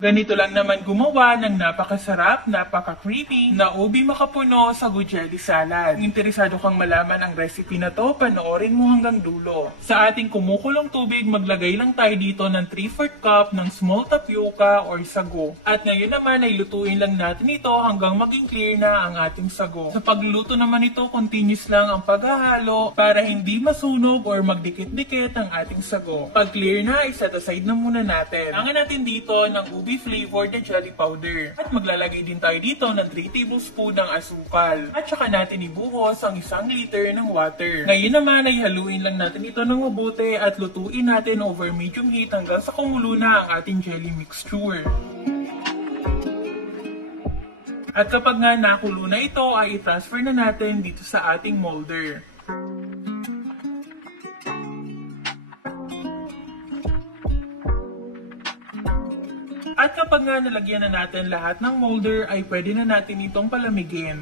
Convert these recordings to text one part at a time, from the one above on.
Ganito lang naman gumawa ng napakasarap, napaka-creamy na ubi makapuno sagu jelly salad. Kung interesado kang malaman ang recipe na to, panoorin mo hanggang dulo. Sa ating kumukulong tubig, maglagay lang tayo dito ng 3/4 cup ng small tapioca or sago. At ngayon naman ay lutuin lang natin ito hanggang maging clear na ang ating sago. Sa pagluluto naman ito, continuous lang ang paghahalo para hindi masunog or magdikit-dikit ang ating sago. Pag clear na, i-set aside na muna natin. Hangan natin dito ng ubi flavored na jelly powder. At maglalagay din tayo dito ng 3 tablespoon ng asukal. At saka natin ibuhos ang 1 liter ng water. Ngayon naman ay haluin lang natin ito ng mabuti at lutuin natin over medium heat hanggang sa kumulo na ang ating jelly mixture. At kapag nga nakulo na ito ay i-transfer na natin dito sa ating molder. At kapag nga nalagyan na natin lahat ng molder ay pwede na natin itong palamigin.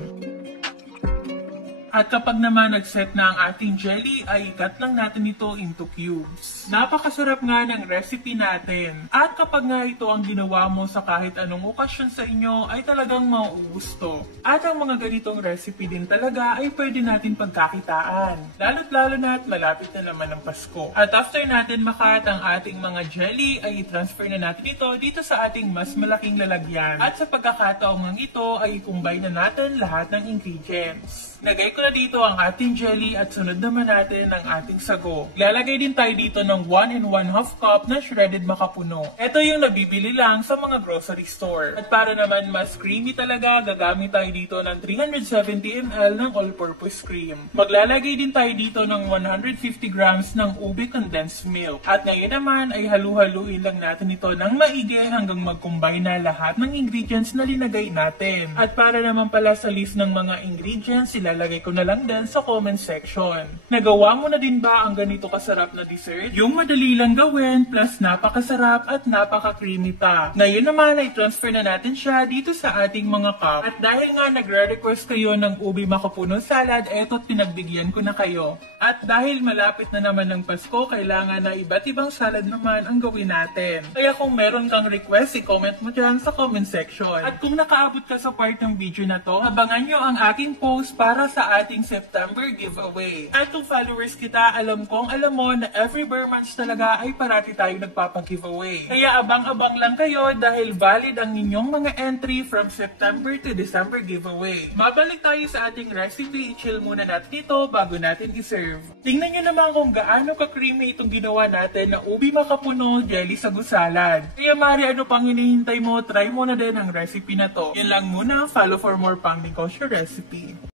At kapag naman nag-set na ang ating jelly, ay i-cut lang natin ito into cubes. Napakasarap nga ng recipe natin. At kapag nga ito ang ginawa mo sa kahit anong okasyon sa inyo, ay talagang mauugusto. At ang mga ganitong recipe din talaga ay pwede natin pagkakitaan. Lalo't lalo na at malapit na naman ang Pasko. At after natin makat ang ating mga jelly, ay i-transfer na natin ito dito sa ating mas malaking lalagyan. At sa pagkakataong ito, ay i-combine na natin lahat ng ingredients. Lagay ko na dito ang ating jelly at sunod naman natin ang ating sago. Lalagay din tayo dito ng 1 1/2 cup na shredded makapuno. Ito yung nabibili lang sa mga grocery store. At para naman mas creamy talaga, gagamit tayo dito ng 370 ml ng all-purpose cream. Maglalagay din tayo dito ng 150 grams ng ube condensed milk. At ngayon naman ay halu-haluin lang natin ito ng maigi hanggang mag-combine na lahat ng ingredients na linagay natin. At para naman pala sa list ng mga ingredients, ilalagay ko na lang din sa comment section. Nagawa mo na din ba ang ganito kasarap na dessert? Yung madali lang gawin plus napakasarap at napaka-creamy pa. Ngayon naman ay transfer na natin siya dito sa ating mga cup. At dahil nga nagre-request kayo ng ubi makapuno salad, eto't pinagbigyan ko na kayo. At dahil malapit na naman ng Pasko, kailangan na iba't ibang salad naman ang gawin natin. Kaya kung meron kang request, i-comment mo dyan sa comment section. At kung nakaabot ka sa part ng video na to, abangan nyo ang aking post para sa ating September giveaway. At kung followers kita, alam mo na every bare months talaga ay parati tayong nagpapag-giveaway. Kaya abang-abang lang kayo dahil valid ang inyong mga entry from September to December giveaway. Mabalik tayo sa ating recipe, i-chill muna natin ito bago natin i-serve. Tingnan nyo naman kung gaano ka-creamy itong ginawa natin na ubi makapuno jelly sagu salad. Kaya mari, ano pang hinihintay mo, try mo na din ang recipe na to. Yan lang muna, follow for more pang negosyo recipe.